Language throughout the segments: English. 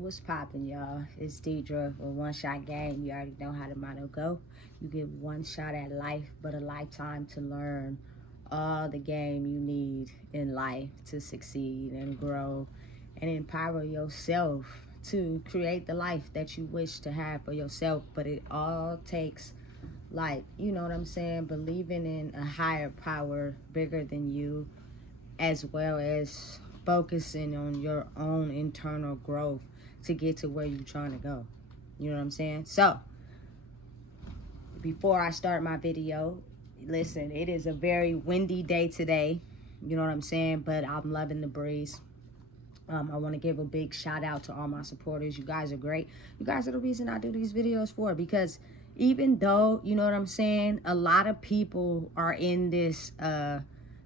What's poppin', y'all? It's Deidre with One Shot Game. You already know how the motto go. You get one shot at life, but a lifetime to learn all the game you need in life to succeed and grow and empower yourself to create the life that you wish to have for yourself. But it all takes, like, you know what I'm saying, believing in a higher power bigger than you, as well as focusing on your own internal growth to get to where you're trying to go. You know what I'm saying? So, before I start my video, listen, it is a very windy day today. You know what I'm saying? But I'm loving the breeze. I want to give a big shout out to all my supporters. You guys are great. You guys are the reason I do these videos for, because even though, you know what I'm saying, a lot of people are in this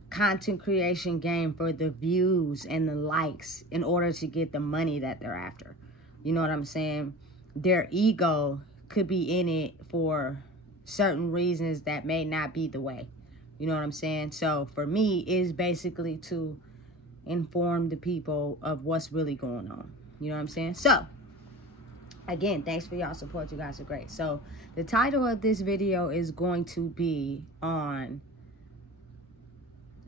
content creation game for the views and the likes in order to get the money that they're after. You know what I'm saying? Their ego could be in it for certain reasons that may not be the way. You know what I'm saying? So for me, it's basically to inform the people of what's really going on. You know what I'm saying? So again, thanks for y'all support. You guys are great. So the title of this video is going to be on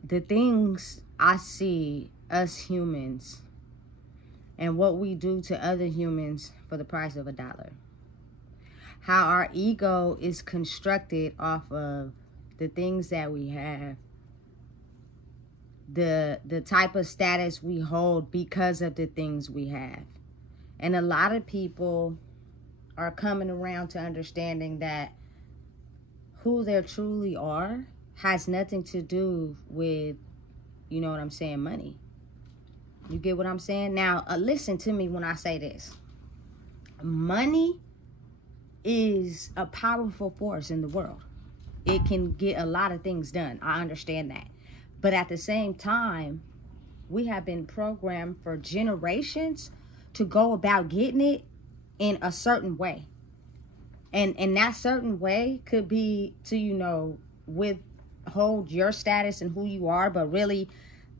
the things I see us humans and what we do to other humans for the price of $1. How our ego is constructed off of the things that we have, the type of status we hold because of the things we have. And a lot of people are coming around to understanding that who they truly are has nothing to do with, you know what I'm saying, money. You get what I'm saying? Now, listen to me when I say this. Money is a powerful force in the world. It can get a lot of things done. I understand that. But at the same time, we have been programmed for generations to go about getting it in a certain way. And that certain way could be to, you know, withhold your status and who you are, but really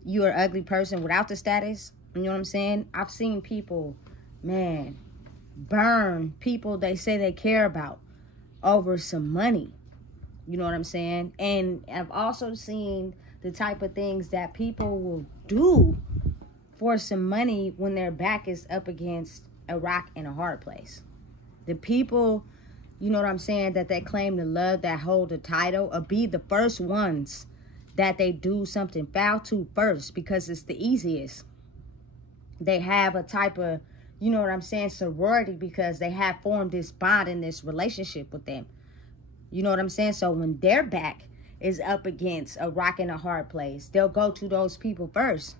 you're an ugly person without the status. You know what I'm saying? I've seen people, man, burn people they say they care about over some money. You know what I'm saying? And I've also seen the type of things that people will do for some money when their back is up against a rock and a hard place. The people, you know what I'm saying, that they claim to love, that hold the title, or be the first ones that they do something foul to first, because it's the easiest. They have a type of, you know what I'm saying, sorority, because they have formed this bond in this relationship with them. You know what I'm saying? So when their back is up against a rock and a hard place, they'll go to those people first.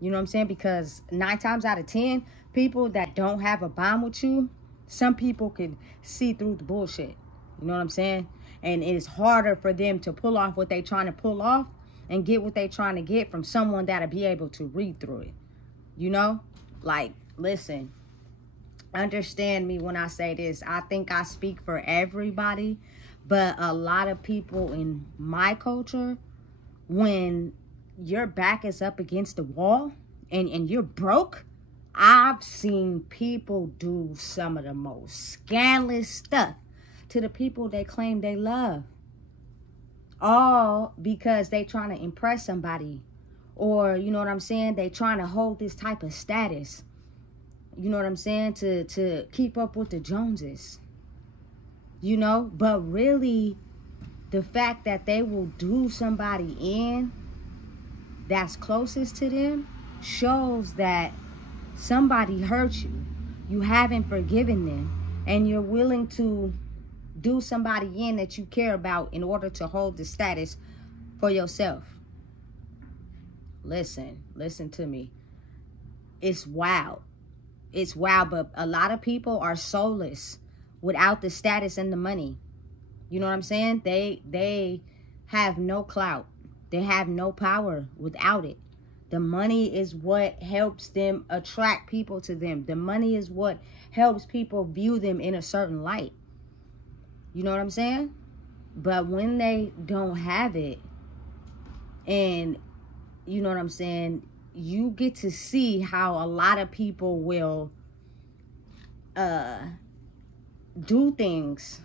You know what I'm saying? Because 9 times out of 10, people that don't have a bond with you, some people can see through the bullshit. You know what I'm saying? And it's harder for them to pull off what they're trying to pull off and get what they're trying to get from someone that'll be able to read through it. You know? Like, listen, understand me when I say this. I think I speak for everybody, but a lot of people in my culture, when your back is up against the wall and you're broke, I've seen people do some of the most scandalous stuff to the people they claim they love. All because they trying to impress somebody. Or, you know what I'm saying, they trying to hold this type of status. You know what I'm saying? To keep up with the Joneses. You know? But really, the fact that they will do somebody in that's closest to them shows that somebody hurt you. You haven't forgiven them. And you're willing to do somebody in that you care about in order to hold the status for yourself. Listen to me. It's wild. It's wild, but a lot of people are soulless without the status and the money. You know what I'm saying? They have no clout. They have no power without it. The money is what helps them attract people to them. The money is what helps people view them in a certain light. You know what I'm saying? But when they don't have it, and you know what I'm saying, you get to see how a lot of people will do things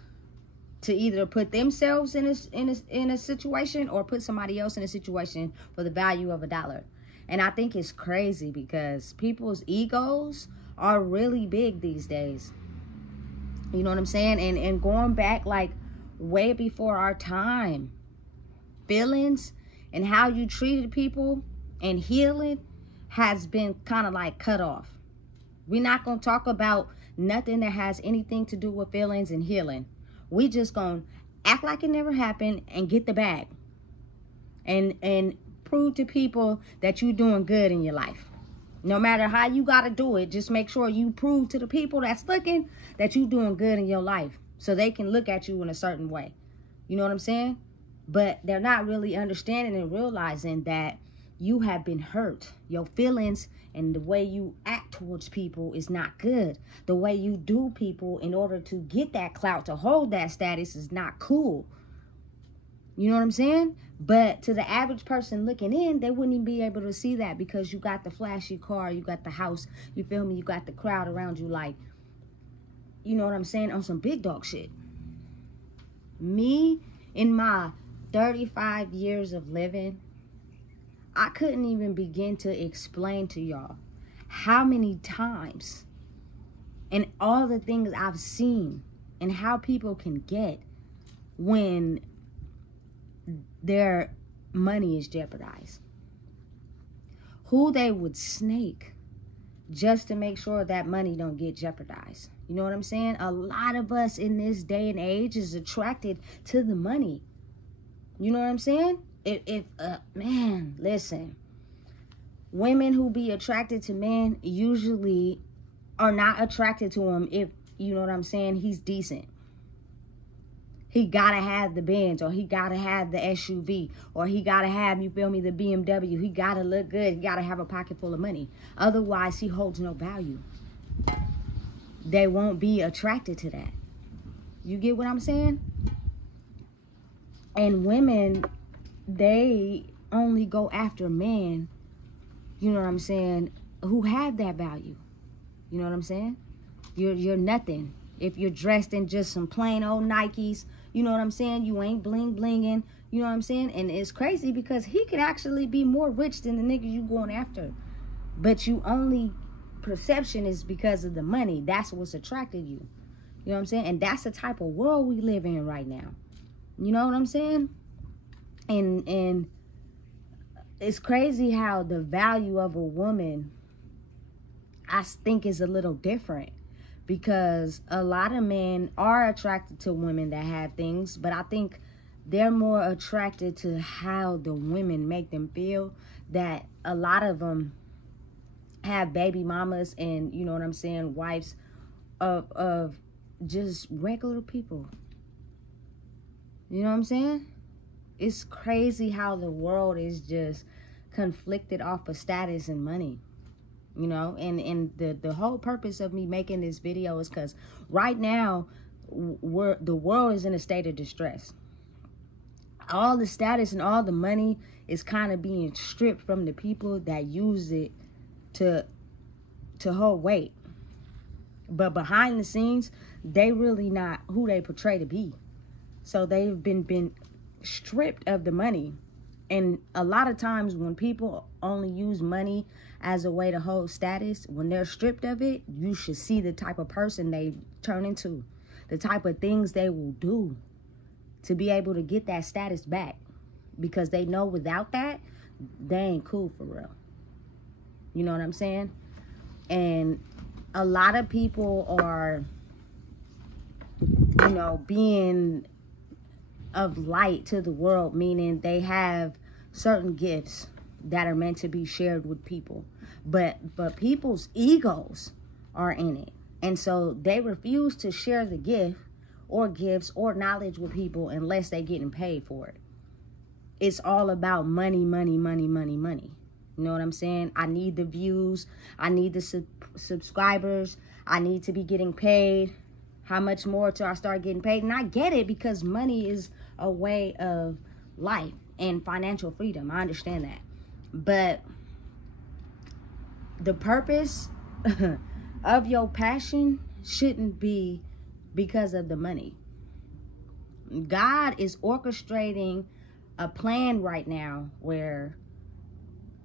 to either put themselves in a situation or put somebody else in a situation for the value of $1. And I think it's crazy because people's egos are really big these days. You know what I'm saying? And going back like way before our time, feelings and how you treated people and healing has been kind of like cut off. We're not going to talk about nothing that has anything to do with feelings and healing. We just going to act like it never happened and get the bag. And prove to people that you're doing good in your life. No matter how you got to do it, just make sure you prove to the people that's looking that you're doing good in your life. So they can look at you in a certain way. You know what I'm saying? But they're not really understanding and realizing that you have been hurt. Your feelings and the way you act towards people is not good. The way you do people in order to get that clout, to hold that status, is not cool. You know what I'm saying? But to the average person looking in, they wouldn't even be able to see that because you got the flashy car, you got the house, you feel me? You got the crowd around you, like, you know what I'm saying, on some big dog shit. Me, in my 35 years of living, I couldn't even begin to explain to y'all how many times and all the things I've seen and how people can get when their money is jeopardized. Who they would snake just to make sure that money don't get jeopardized. You know what I'm saying? A lot of us in this day and age is attracted to the money. You know what I'm saying? Man, listen. Women who be attracted to men usually are not attracted to him if, you know what I'm saying, he's decent. He gotta have the Benz, or he gotta have the SUV, or he gotta have, you feel me, the BMW. He gotta look good. He gotta have a pocket full of money. Otherwise, he holds no value. They won't be attracted to that. You get what I'm saying? And women, they only go after men, you know what I'm saying, who have that value. You know what I'm saying? You're nothing if you're dressed in just some plain old Nikes. You know what I'm saying? You ain't bling blinging. You know what I'm saying? And it's crazy because he could actually be more rich than the niggas you going after. But you only perception is because of the money. That's what's attracted you. You know what I'm saying? And that's the type of world we live in right now. You know what I'm saying? And it's crazy how the value of a woman, I think, is a little different. Because a lot of men are attracted to women that have things, but I think they're more attracted to how the women make them feel. That a lot of them have baby mamas and, you know what I'm saying, wives of just regular people. You know what I'm saying? It's crazy how the world is just conflicted off of status and money. You know, and the whole purpose of me making this video is because right now the world is in a state of distress. All the status and all the money is kind of being stripped from the people that use it to hold weight. But behind the scenes, they really not who they portray to be. So they've been stripped of the money. And a lot of times when people only use money as a way to hold status, when they're stripped of it, you should see the type of person they turn into, the type of things they will do to be able to get that status back, because they know without that, they ain't cool for real. You know what I'm saying? And a lot of people are, you know, being of light to the world, meaning they have certain gifts that are meant to be shared with people, but people's egos are in it, and so they refuse to share the gift or gifts or knowledge with people unless they getting paid for it. It's all about money, money, money, money, money. You know what I'm saying? I need the views, I need the subscribers, I need to be getting paid. How much more till I start getting paid? And I get it, because money is a way of life and financial freedom. I understand that. But the purpose of your passion shouldn't be because of the money. God is orchestrating a plan right now where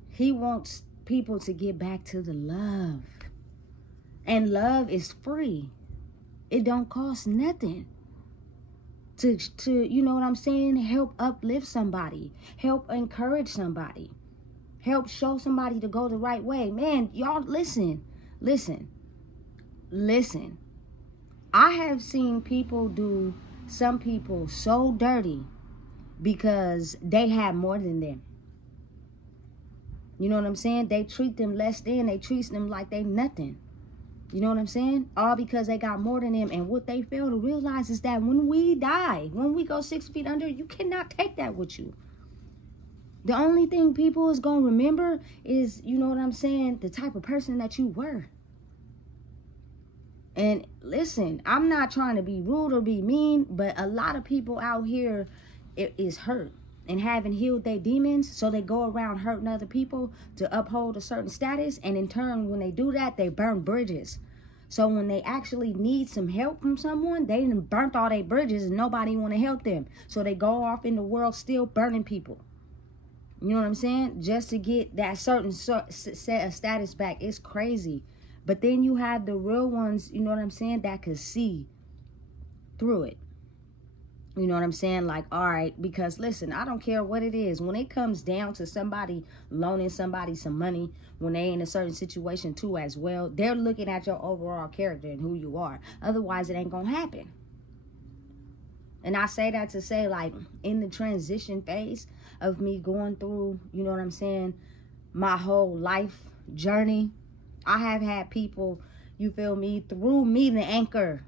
he wants people to get back to the love. And love is free. It don't cost nothing to you know what I'm saying, help uplift somebody, help encourage somebody, help show somebody to go the right way. Man, y'all listen. I have seen people do some people so dirty because they have more than them. You know what I'm saying? They treat them less than, they treat them like they nothing. You know what I'm saying? All because they got more than them. And what they fail to realize is that when we die, when we go 6 feet under, you cannot take that with you. The only thing people is going to remember is, you know what I'm saying, the type of person that you were. And listen, I'm not trying to be rude or be mean, but a lot of people out here is hurt and haven't healed their demons, so they go around hurting other people to uphold a certain status, and in turn, when they do that, they burn bridges. So when they actually need some help from someone, they done burnt all their bridges and nobody want to help them. So they go off in the world still burning people. You know what I'm saying? Just to get that certain set of status back. It's crazy. But then you have the real ones, you know what I'm saying, that could see through it. You know what I'm saying? Like, all right, because listen, I don't care what it is. When it comes down to somebody loaning somebody some money when they in a certain situation too as well, they're looking at your overall character and who you are. Otherwise, it ain't going to happen. And I say that to say, like, in the transition phase of me going through, you know what I'm saying, my whole life journey, I have had people, you feel me, through me the anchor.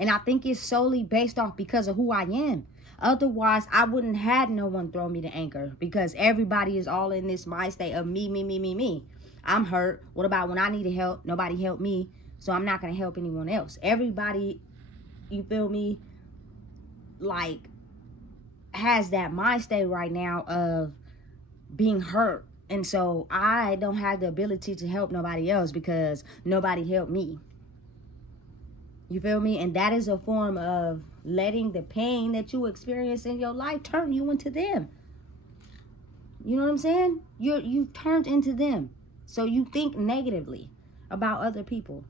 And I think it's solely based off because of who I am. Otherwise, I wouldn't have no one throw me the anchor, because everybody is all in this mind state of me. I'm hurt. What about when I needed help? Nobody helped me, so I'm not going to help anyone else. Everybody, you feel me, like, has that mind state right now of being hurt. And so I don't have the ability to help nobody else because nobody helped me. You feel me? And that is a form of letting the pain that you experience in your life turn you into them. You know what I'm saying? You turned into them. So you think negatively about other people.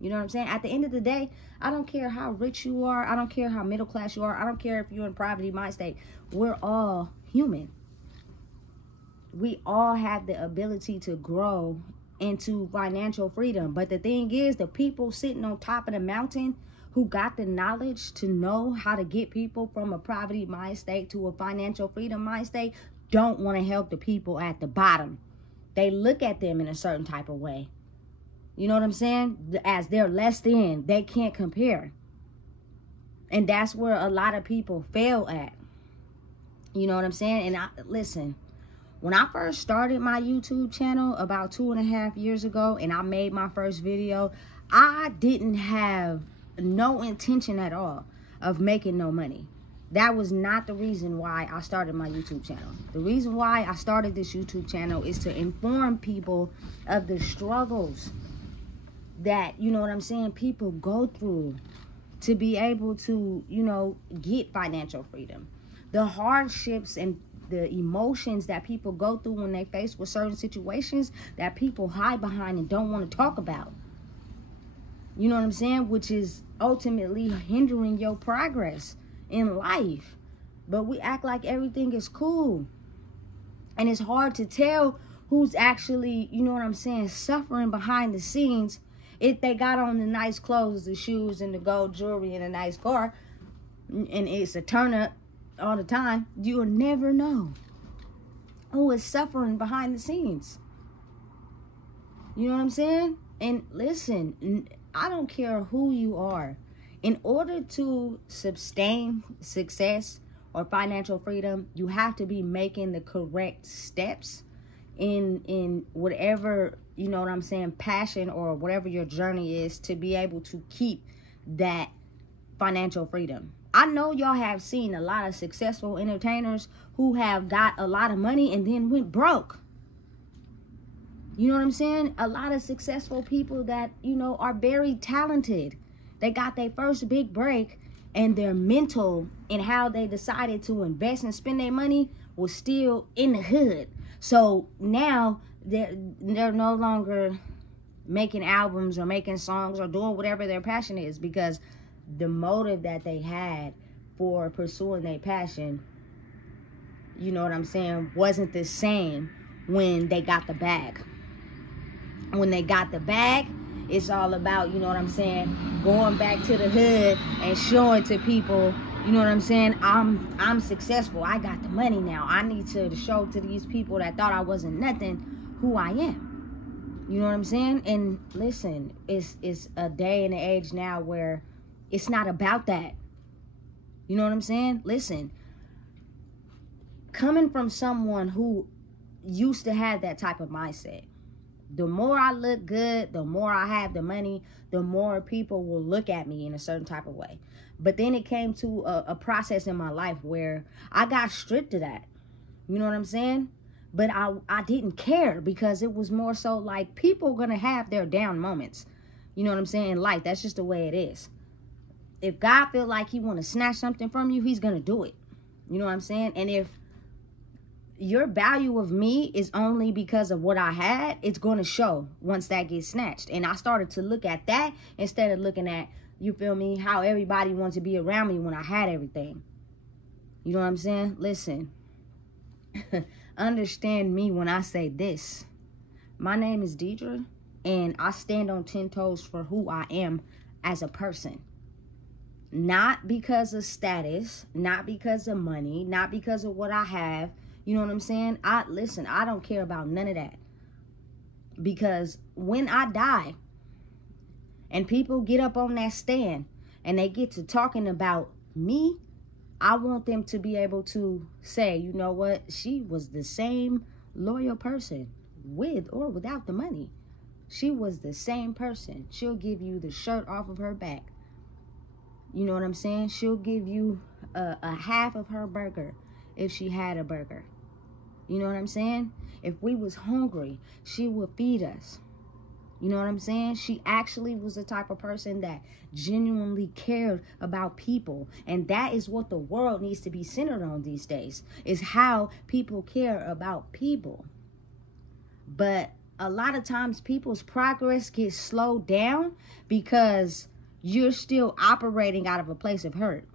You know what I'm saying? At the end of the day, I don't care how rich you are. I don't care how middle class you are. I don't care if you're in poverty mind state. We're all human. We all have the ability to grow into financial freedom. But the thing is, the people sitting on top of the mountain who got the knowledge to know how to get people from a poverty mind state to a financial freedom mind state don't want to help the people at the bottom. They look at them in a certain type of way. You know what I'm saying? As they're less than, they can't compare. And that's where a lot of people fail at. You know what I'm saying? And listen, when I first started my YouTube channel about 2.5 years ago and I made my first video, I didn't have no intention at all of making no money. That was not the reason why I started my YouTube channel. The reason why I started this YouTube channel is to inform people of the struggles that, you know what I'm saying, people go through to be able to, you know, get financial freedom. The hardships and the emotions that people go through when they face with certain situations that people hide behind and don't want to talk about. You know what I'm saying? Which is ultimately hindering your progress in life. But we act like everything is cool. And it's hard to tell who's actually, you know what I'm saying, suffering behind the scenes. If they got on the nice clothes, the shoes, and the gold jewelry, and a nice car, and it's a turn up all the time, you'll never know who is suffering behind the scenes. You know what I'm saying? And listen, I don't care who you are. In order to sustain success or financial freedom, you have to be making the correct steps in whatever, you know what I'm saying, passion or whatever your journey is, to be able to keep that financial freedom. I know y'all have seen a lot of successful entertainers who have got a lot of money and then went broke. You know what I'm saying? A lot of successful people that, you know, are very talented. They got their first big break, and their mental and how they decided to invest and spend their money was still in the hood. So now they're no longer making albums or making songs or doing whatever their passion is, because the motive that they had for pursuing their passion, you know what I'm saying, wasn't the same when they got the bag. When they got the bag, it's all about, you know what I'm saying, going back to the hood and showing to people, you know what I'm saying, I'm successful. I got the money now. I need to show to these people that thought I wasn't nothing who I am. You know what I'm saying? And listen, it's a day and an age now where it's not about that. You know what I'm saying? Listen, coming from someone who used to have that type of mindset, the more I look good, the more I have the money, the more people will look at me in a certain type of way. But then it came to a process in my life where I got stripped of that. You know what I'm saying? But I didn't care, because it was more so like, people are going to have their down moments. You know what I'm saying? In life, that's just the way it is. If God feel like he want to snatch something from you, he's going to do it. You know what I'm saying? And if your value of me is only because of what I had, it's going to show once that gets snatched. And I started to look at that instead of looking at, you feel me, how everybody wants to be around me when I had everything. You know what I'm saying? Listen, understand me when I say this. My name is Deidre, and I stand on 10 toes for who I am as a person. Not because of status, not because of money, not because of what I have. You know what I'm saying? Listen, I don't care about none of that. Because when I die and people get up on that stand and they get to talking about me, I want them to be able to say, you know what? She was the same loyal person with or without the money. She was the same person. She'll give you the shirt off of her back. You know what I'm saying? She'll give you a half of her burger if she had a burger. You know what I'm saying? If we was hungry, she would feed us. You know what I'm saying? She actually was the type of person that genuinely cared about people. And that is what the world needs to be centered on these days, is how people care about people. But a lot of times people's progress gets slowed down because you're still operating out of a place of hurt.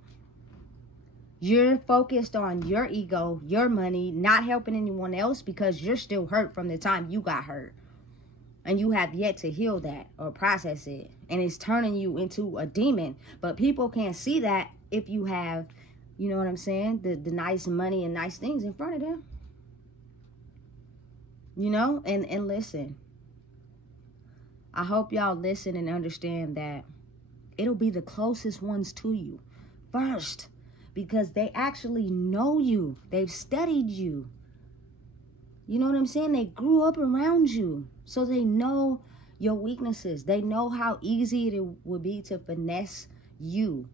You're focused on your ego, your money, not helping anyone else because you're still hurt from the time you got hurt. And you have yet to heal that or process it. And it's turning you into a demon. But people can't see that if you have, you know what I'm saying, the nice money and nice things in front of them. You know, and listen. I hope y'all listen and understand that it'll be the closest ones to you first. Because they actually know you. They've studied you. You know what I'm saying? They grew up around you. So they know your weaknesses. They know how easy it would be to finesse you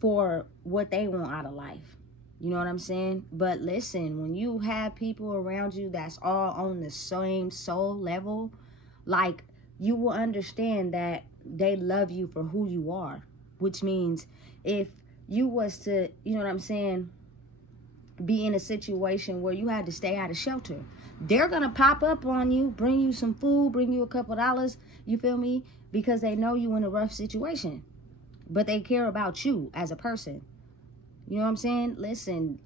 for what they want out of life. You know what I'm saying? But listen, when you have people around you that's all on the same soul level, like, you will understand that they love you for who you are. Which means if you was to, you know what I'm saying, be in a situation where you had to stay out of shelter, they're going to pop up on you, bring you some food, bring you a couple dollars, you feel me? Because they know you in a rough situation. But they care about you as a person. You know what I'm saying? Listen,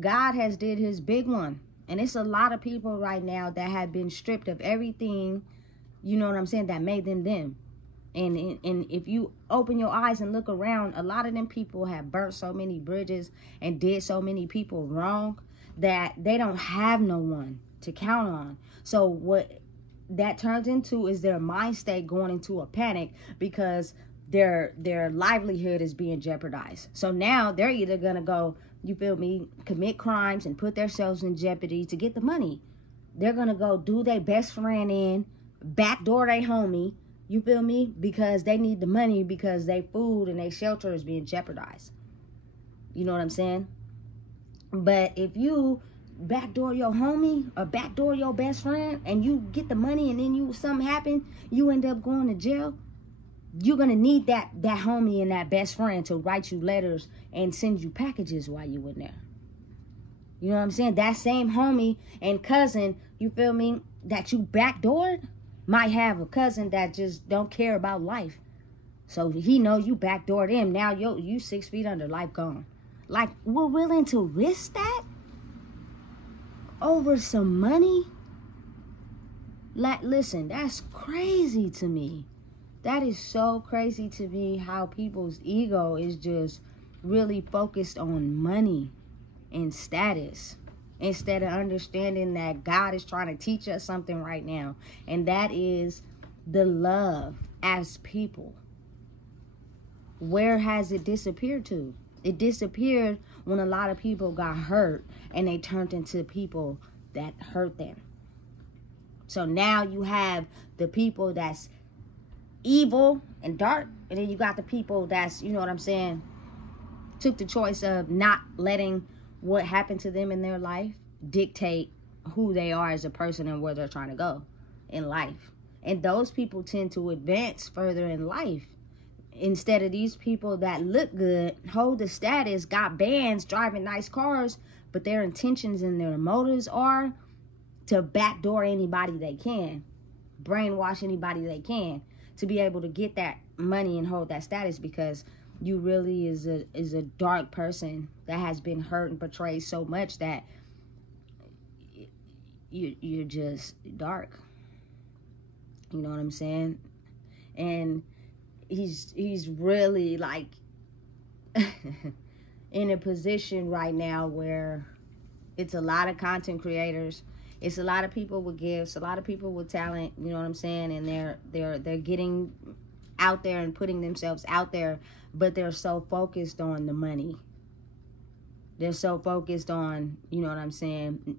God has did his big one. And it's a lot of people right now that have been stripped of everything, you know what I'm saying, that made them them. And if you open your eyes and look around, a lot of them people have burnt so many bridges and did so many people wrong that they don't have no one to count on. So what that turns into is their mind state going into a panic because their livelihood is being jeopardized. So now they're either going to go, you feel me, commit crimes and put themselves in jeopardy to get the money. They're going to go do their best friend in, backdoor their homie, you feel me? Because they need the money because their food and their shelter is being jeopardized. You know what I'm saying? But if you backdoor your homie or backdoor your best friend and you get the money and then something happen, you end up going to jail, you're going to need that homie and that best friend to write you letters and send you packages while you in there. You know what I'm saying? That same homie and cousin, you feel me, that you backdoored might have a cousin that just don't care about life. So he know you backdoored him. Now you 6 feet under, life gone. Like, we're willing to risk that over some money? Like, listen, that's crazy to me. That is so crazy to me, how people's ego is just really focused on money and status instead of understanding that God is trying to teach us something right now, and that is the love as people. Where has it disappeared to? It disappeared when a lot of people got hurt and they turned into people that hurt them. So now you have the people that's evil and dark, and then you got the people that's, you know what I'm saying, took the choice of not letting what happened to them in their life dictate who they are as a person and where they're trying to go in life. And those people tend to advance further in life instead of these people that look good, hold the status, got bands, driving nice cars, but their intentions and their motives are to backdoor anybody they can, brainwash anybody they can, to be able to get that money and hold that status, because you really is a dark person that has been hurt and betrayed so much that you're just dark. You know what I'm saying? And he's really like in a position right now where it's a lot of content creators, it's a lot of people with gifts, a lot of people with talent, you know what I'm saying, and they're getting out there and putting themselves out there, but they're so focused on the money. They're so focused on, you know what I'm saying,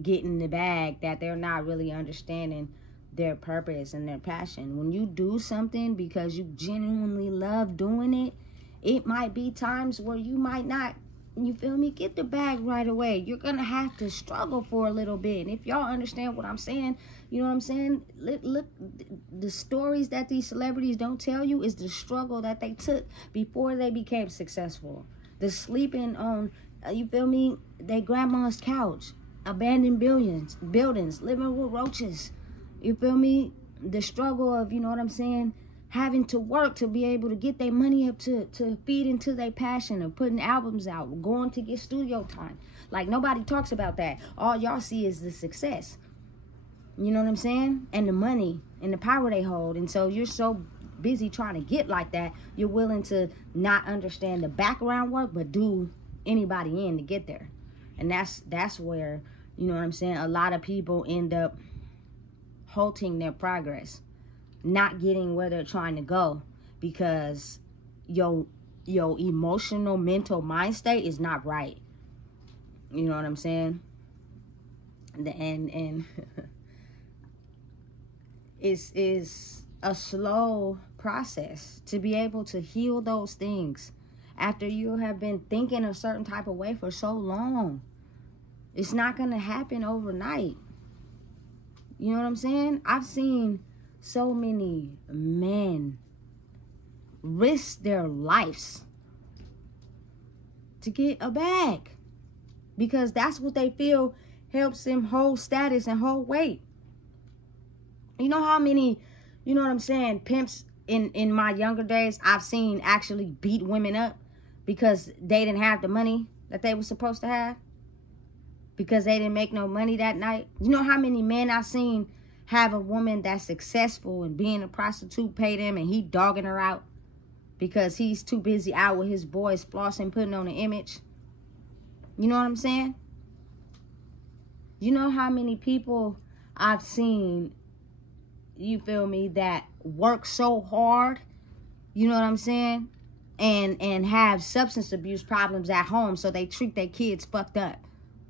getting the bag, that they're not really understanding their purpose and their passion. When you do something because you genuinely love doing it, it might be times where you might not, you feel me, get the bag right away. You're gonna have to struggle for a little bit. And if y'all understand what I'm saying, you know what I'm saying, look, the stories that these celebrities don't tell you is the struggle that they took before they became successful. The sleeping on, you feel me, their grandma's couch, abandoned buildings, living with roaches. You feel me? The struggle of, you know what I'm saying, having to work to be able to get their money up to feed into their passion of putting albums out, going to get studio time. Like, nobody talks about that. All y'all see is the success. You know what I'm saying? And the money and the power they hold. And so you're so busy trying to get like that, you're willing to not understand the background work, but do anybody in to get there. And that's where, you know what I'm saying, a lot of people end up halting their progress, not getting where they're trying to go, because your emotional, mental mind state is not right. You know what I'm saying? And it's a slow process to be able to heal those things after you have been thinking a certain type of way for so long. It's not going to happen overnight. You know what I'm saying? I've seen so many men risk their lives to get a bag because that's what they feel helps them hold status and hold weight. You know how many, you know what I'm saying, pimps in my younger days I've seen actually beat women up because they didn't have the money that they were supposed to have? Because they didn't make no money that night. You know how many men I've seen have a woman that's successful and being a prostitute pay them and he dogging her out because he's too busy out with his boys flossing, putting on an image? You know what I'm saying? You know how many people I've seen, you feel me, that work so hard, you know what I'm saying, and have substance abuse problems at home, so they treat their kids fucked up.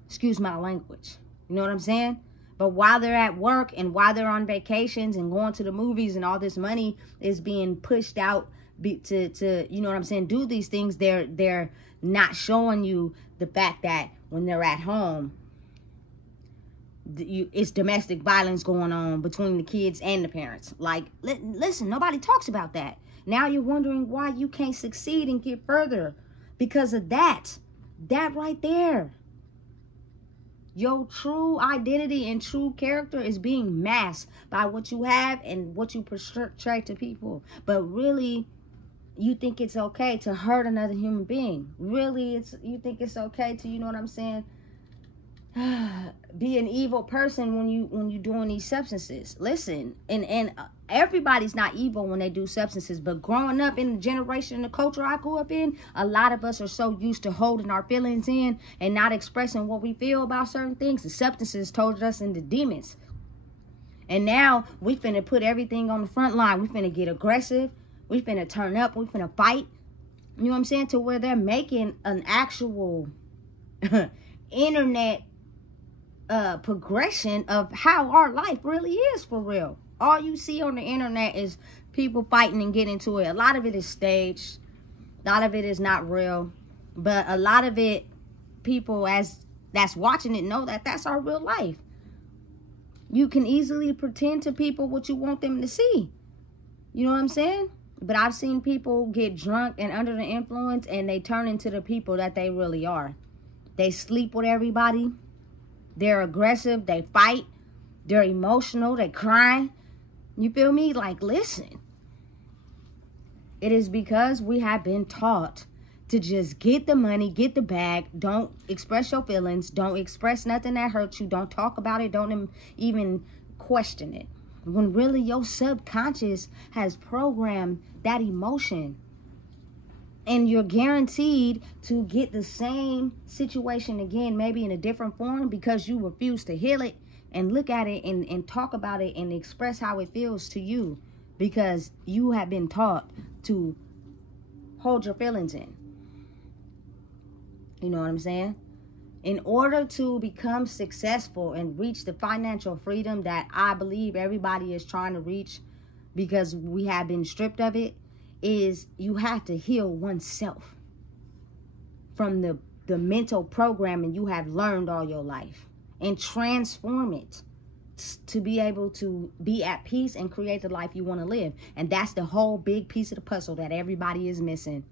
Excuse my language. You know what I'm saying? But while they're at work and while they're on vacations and going to the movies and all this money is being pushed out to you know what I'm saying, do these things, they're not showing you the fact that when they're at home, it's domestic violence going on between the kids and the parents. Like, listen, nobody talks about that. Now you're wondering why you can't succeed and get further because of that right there. Your true identity and true character is being masked by what you have and what you portray to people. But really, you think it's okay to hurt another human being. Really, you think it's okay to, you know what I'm saying, be an evil person when you doing these substances. Listen, and everybody's not evil when they do substances, but growing up in the generation and the culture I grew up in, a lot of us are so used to holding our feelings in and not expressing what we feel about certain things. The substances told us into demons. And now we finna put everything on the front line. We finna get aggressive. We finna turn up. We finna fight. You know what I'm saying? To where they're making an actual internet progression of how our life really is for real. All you see on the internet is people fighting and getting into it. A lot of it is staged. A lot of it is not real. But a lot of it, people that's watching it know that that's our real life. You can easily pretend to people what you want them to see. You know what I'm saying? But I've seen people get drunk and under the influence and they turn into the people that they really are. They sleep with everybody. They're aggressive. They fight. They're emotional. They cry. You feel me? Like, listen. It is because we have been taught to just get the money, get the bag. Don't express your feelings. Don't express nothing that hurts you. Don't talk about it. Don't even question it. When really your subconscious has programmed that emotion. And you're guaranteed to get the same situation again, maybe in a different form, because you refuse to heal it and look at it and talk about it and express how it feels to you, because you have been taught to hold your feelings in. You know what I'm saying? In order to become successful and reach the financial freedom that I believe everybody is trying to reach, because we have been stripped of it, is you have to heal oneself from the mental programming you have learned all your life and transform it to be able to be at peace and create the life you want to live. And that's the whole big piece of the puzzle that everybody is missing.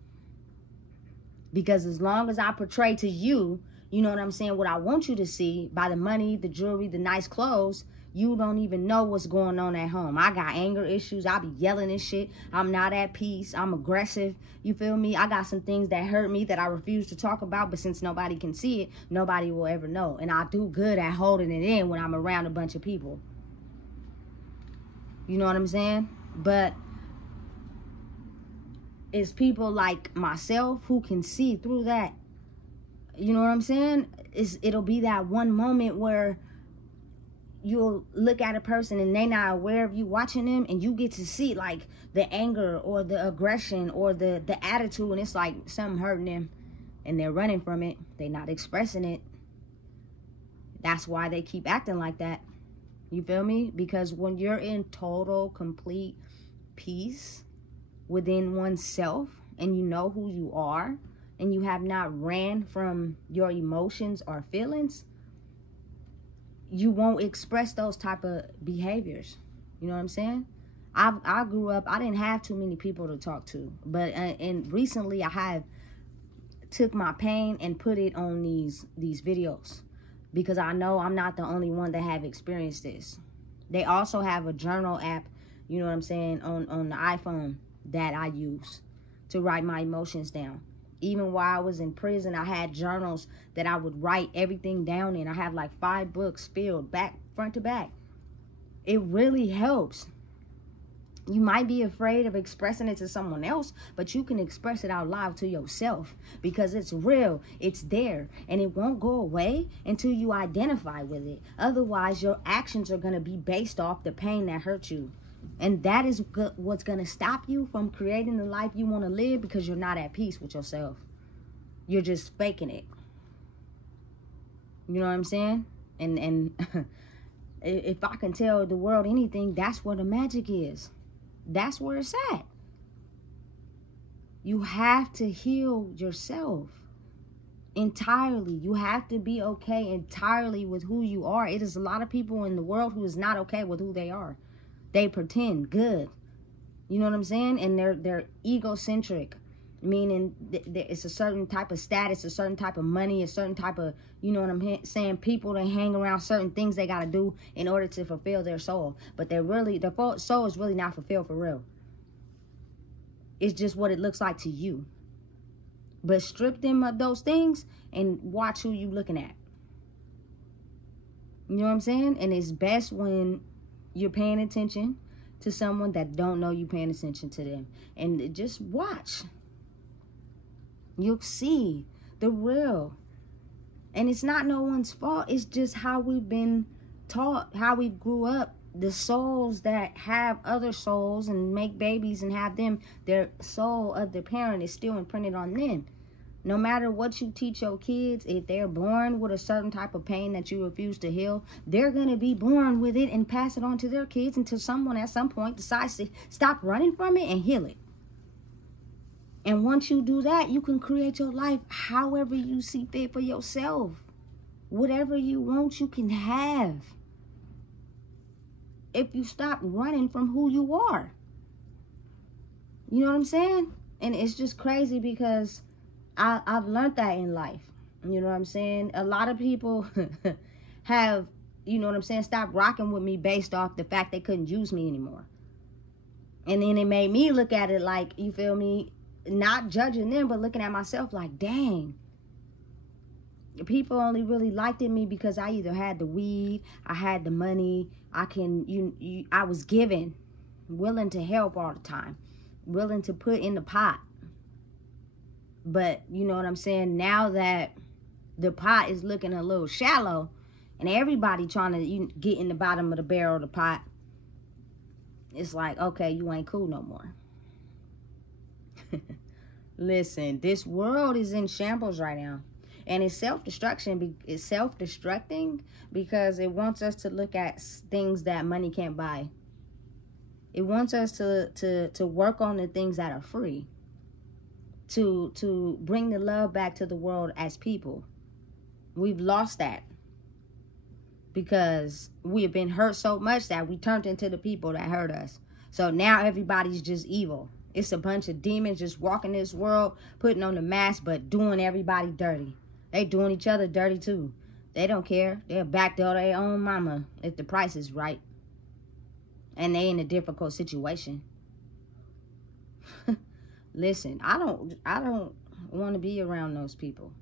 Because as long as I portray to you, you know what I'm saying, what I want you to see by the money, the jewelry, the nice clothes, you don't even know what's going on at home. I got anger issues. I be yelling and shit. I'm not at peace. I'm aggressive. You feel me? I got some things that hurt me that I refuse to talk about, but since nobody can see it, nobody will ever know. And I do good at holding it in when I'm around a bunch of people. You know what I'm saying? But it's people like myself who can see through that. You know what I'm saying? It'll be that one moment where you'll look at a person and they not aware of you watching them, and you get to see like the anger or the aggression or the attitude, and it's like something hurting them and they're running from it. They're not expressing it. That's why they keep acting like that. You feel me? Because when you're in total, complete peace within oneself and you know who you are and you have not ran from your emotions or feelings, you won't express those type of behaviors. You know what I'm saying? I grew up, I didn't have too many people to talk to, but and recently I have took my pain and put it on these videos, because I know I'm not the only one that have experienced this. They also have a journal app, you know what I'm saying, on the iPhone that I use to write my emotions down. Even while I was in prison, I had journals that I would write everything down in. I have like 5 books filled front to back. It really helps. You might be afraid of expressing it to someone else, but you can express it out loud to yourself, because it's real, it's there, and it won't go away until you identify with it. Otherwise, your actions are going to be based off the pain that hurt you. And that is what's going to stop you from creating the life you want to live, because you're not at peace with yourself. You're just faking it. You know what I'm saying? And if I can tell the world anything, that's where the magic is. That's where it's at. You have to heal yourself. entirely. You have to be okay entirely with who you are. It is a lot of people in the world who is not okay with who they are. They pretend good. You know what I'm saying? And they're egocentric, meaning it's a certain type of status, a certain type of money, a certain type of, you know what I'm saying, people that hang around certain things they got to do in order to fulfill their soul. But their soul is really not fulfilled for real. It's just what it looks like to you. But strip them of those things and watch who you looking at. You know what I'm saying? And it's best when you're paying attention to someone that don't know you paying attention to them. And just watch. You'll see the real. And it's not no one's fault. It's just how we've been taught, how we grew up. The souls that have other souls and make babies and have them, their soul of their parent is still imprinted on them. No matter what you teach your kids, if they're born with a certain type of pain that you refuse to heal, they're going to be born with it and pass it on to their kids until someone at some point decides to stop running from it and heal it. And once you do that, you can create your life however you see fit for yourself. Whatever you want, you can have. If you stop running from who you are. You know what I'm saying? And it's just crazy because I've learned that in life. You know what I'm saying? A lot of people have, you know what I'm saying, stopped rocking with me based off the fact they couldn't use me anymore. And then it made me look at it like, you feel me, not judging them, but looking at myself like, dang. People only really liked me because I either had the weed, I had the money, I was given, willing to help all the time, willing to put in the pot. But you know what I'm saying? Now that the pot is looking a little shallow and everybody trying to get in the bottom of the barrel of the pot, it's like, okay, you ain't cool no more. Listen, this world is in shambles right now. And it's self-destructing because it wants us to look at things that money can't buy. It wants us to work on the things that are free. To bring the love back to the world as people. We've lost that. Because we have been hurt so much that we turned into the people that hurt us. So now everybody's just evil. It's a bunch of demons just walking this world, putting on the mask, but doing everybody dirty. They doing each other dirty too. They don't care. They'll backdoor their own mama if the price is right. And they in a difficult situation. Listen, I don't want to be around those people.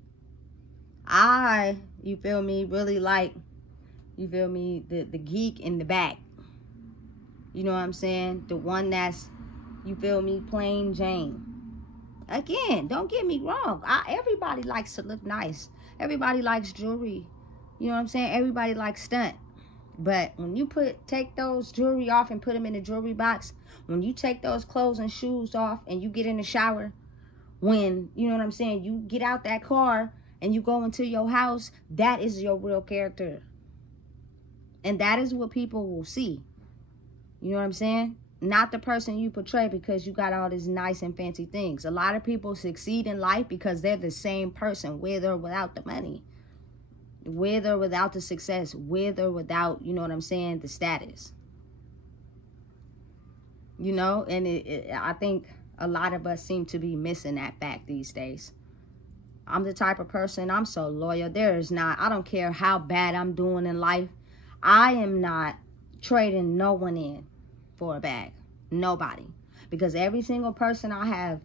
You feel me, really like, you feel me, the geek in the back. You know what I'm saying? The one that's, you feel me, plain Jane. Again, don't get me wrong. Everybody likes to look nice. Everybody likes jewelry. You know what I'm saying? Everybody likes stunt. But when you take those jewelry off and put them in a jewelry box, when you take those clothes and shoes off and you get in the shower, when, you know what I'm saying, you get out that car and you go into your house, that is your real character. And that is what people will see. You know what I'm saying? Not the person you portray because you got all these nice and fancy things. A lot of people succeed in life because they're the same person, with or without the money, with or without the success, with or without, you know what I'm saying, the status. You know, and I think a lot of us seem to be missing that fact these days. I'm the type of person, I'm so loyal. I don't care how bad I'm doing in life. I am not trading no one in for a bag. Nobody. Because every single person I have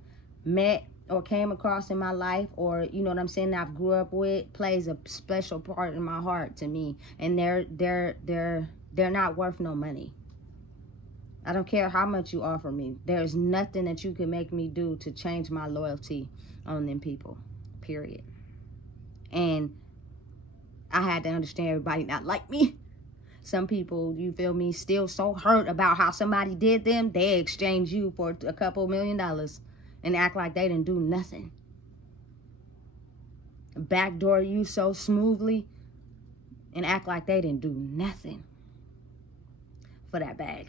met or came across in my life, or, you know what I'm saying, I've grew up with, plays a special part in my heart to me. And they're not worth no money. I don't care how much you offer me. There's nothing that you can make me do to change my loyalty on them people. Period. And I had to understand everybody not like me. Some people, you feel me, still so hurt about how somebody did them, they exchange you for a couple $1 million and act like they didn't do nothing. Backdoor you so smoothly and act like they didn't do nothing for that bag.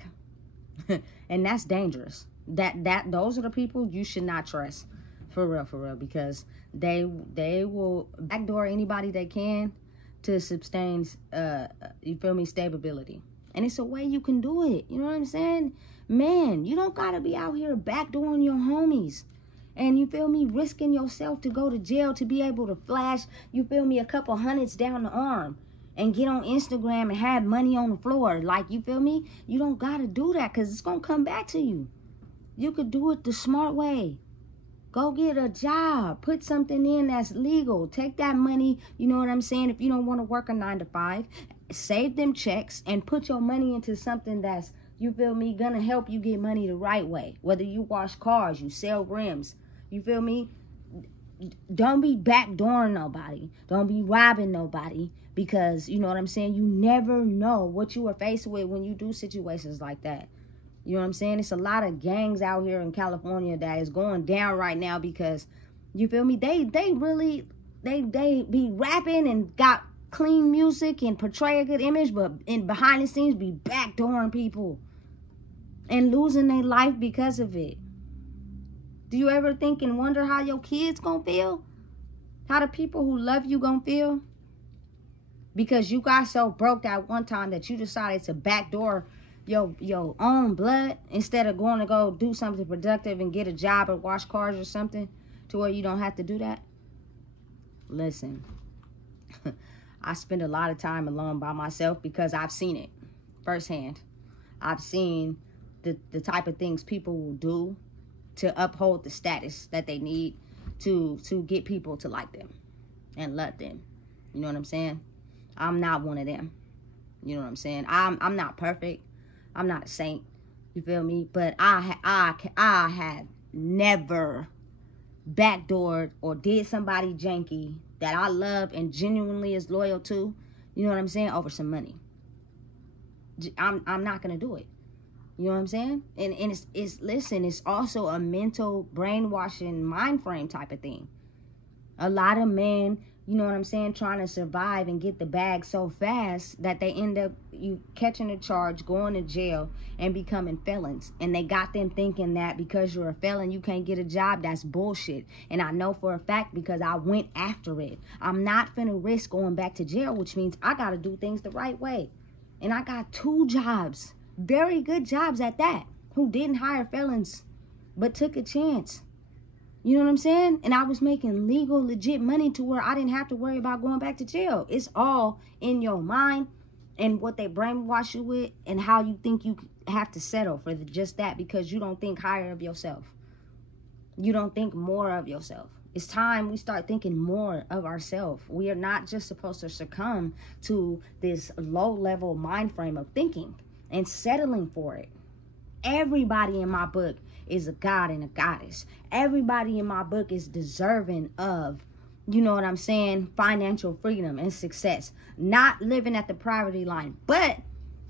And that's dangerous. Those are the people you should not trust. For real, because they will backdoor anybody they can to sustain, you feel me, stability. And it's a way you can do it. You know what I'm saying? Man, you don't got to be out here backdooring your homies. And you feel me, risking yourself to go to jail to be able to flash, you feel me, a couple hundreds down the arm and get on Instagram and have money on the floor. Like, you feel me? You don't got to do that because it's going to come back to you. You could do it the smart way. Go get a job. Put something in that's legal. Take that money, you know what I'm saying? If you don't want to work a 9 to 5, save them checks and put your money into something that's, you feel me, gonna help you get money the right way. Whether you wash cars, you sell rims, you feel me? Don't be backdooring nobody. Don't be robbing nobody because, you know what I'm saying, you never know what you are faced with when you do situations like that. You know what I'm saying? It's a lot of gangs out here in California that is going down right now because, you feel me, they be rapping and got clean music and portray a good image, but in behind the scenes be backdooring people and losing their life because of it. Do you ever think and wonder how your kids gonna feel? How the people who love you gonna feel? Because you got so broke at one time that you decided to backdoor your own blood instead of going to go do something productive and get a job or wash cars or something to where you don't have to do that. Listen, I spend a lot of time alone by myself because I've seen it firsthand. I've seen the type of things people will do to uphold the status that they need to get people to like them and love them. You know what I'm saying? I'm not one of them. You know what I'm saying? I'm not perfect. I'm not a saint. You feel me? But I have never backdoored or did somebody janky that I love and genuinely is loyal to, you know what I'm saying, over some money. I'm not gonna do it. You know what I'm saying? And it's also a mental brainwashing mind frame type of thing. A lot of men, you know what I'm saying, trying to survive and get the bag so fast that they end up catching a charge, going to jail, and becoming felons. And they got them thinking that because you're a felon, you can't get a job. That's bullshit. And I know for a fact because I went after it. I'm not finna risk going back to jail, which means I got to do things the right way. And I got 2 jobs, very good jobs at that, who didn't hire felons, but took a chance. You know what I'm saying? And I was making legal, legit money to where I didn't have to worry about going back to jail. It's all in your mind and what they brainwash you with and how you think you have to settle for just that because you don't think higher of yourself. You don't think more of yourself. It's time we start thinking more of ourselves. We are not just supposed to succumb to this low-level mind frame of thinking and settling for it. Everybody in my book is a god and a goddess. Everybody in my book is deserving of, you know what I'm saying, financial freedom and success. Not living at the poverty line. But,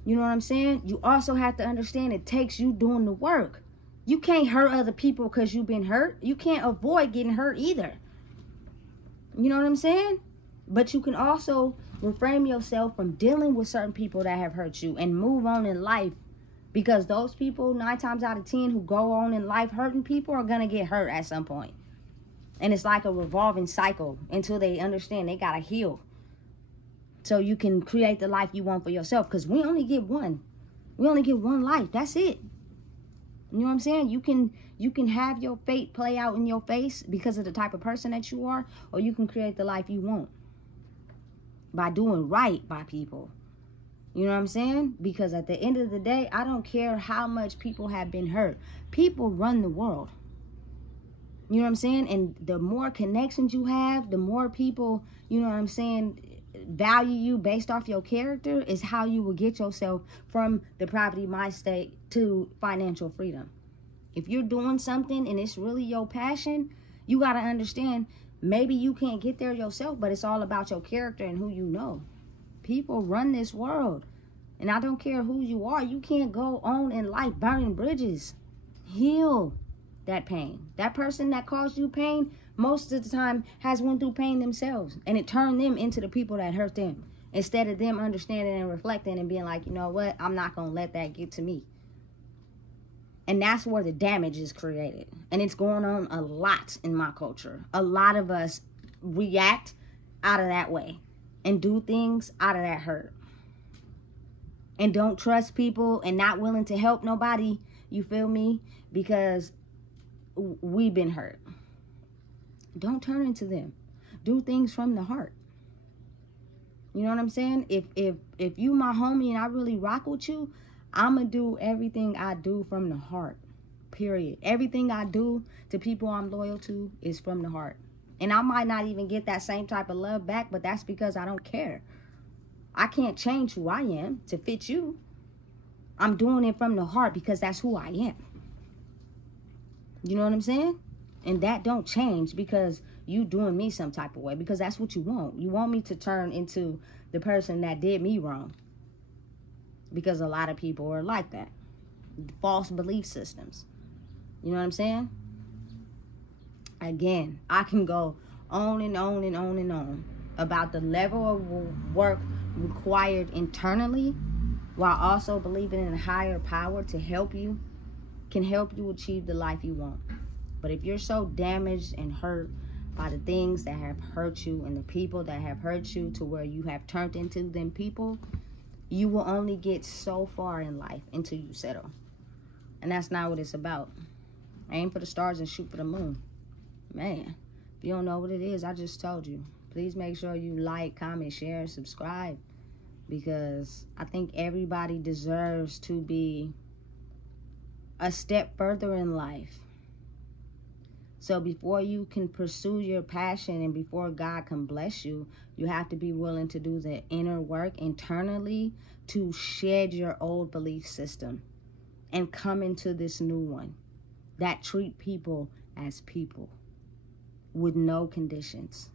you know what I'm saying, you also have to understand it takes you doing the work. You can't hurt other people because you've been hurt. You can't avoid getting hurt either. You know what I'm saying? But you can also refrain yourself from dealing with certain people that have hurt you and move on in life. Because those people, 9 times out of 10, who go on in life hurting people are going to get hurt at some point. And it's like a revolving cycle until they understand they got to heal. So you can create the life you want for yourself. Because we only get one. We only get one life. That's it. You know what I'm saying? You can have your fate play out in your face because of the type of person that you are. Or you can create the life you want by doing right by people. You know what I'm saying? Because at the end of the day, I don't care how much people have been hurt. People run the world. You know what I'm saying? And the more connections you have, the more people, you know what I'm saying, value you based off your character is how you will get yourself from the poverty mind state to financial freedom. If you're doing something and it's really your passion, you got to understand maybe you can't get there yourself, but it's all about your character and who you know. People run this world. And I don't care who you are. You can't go on in life burning bridges. Heal that pain. That person that caused you pain, most of the time has went through pain themselves. And it turned them into the people that hurt them. Instead of them understanding and reflecting and being like, you know what? I'm not going to let that get to me. And that's where the damage is created. And it's going on a lot in my culture. A lot of us react out of that way and do things out of that hurt. And don't trust people and not willing to help nobody, you feel me? Because we've been hurt. Don't turn into them. Do things from the heart. You know what I'm saying? If you my homie and I really rock with you, I'm going to do everything I do from the heart, period. Everything I do to people I'm loyal to is from the heart. And I might not even get that same type of love back, but that's because I don't care. I can't change who I am to fit you. I'm doing it from the heart because that's who I am. You know what I'm saying? And that don't change because you doing me some type of way, because that's what you want. You want me to turn into the person that did me wrong. Because a lot of people are like that. False belief systems. You know what I'm saying? Again, I can go on and on and on and on about the level of work required internally, while also believing in a higher power to help you, can help you achieve the life you want. But if you're so damaged and hurt by the things that have hurt you and the people that have hurt you to where you have turned into them people, you will only get so far in life until you settle. And that's not what it's about. Aim for the stars and shoot for the moon. Man, if you don't know what it is, I just told you. Please make sure you like, comment, share, and subscribe. Because I think everybody deserves to be a step further in life. So before you can pursue your passion and before God can bless you, you have to be willing to do the inner work internally to shed your old belief system and come into this new one that treat people as people with no conditions.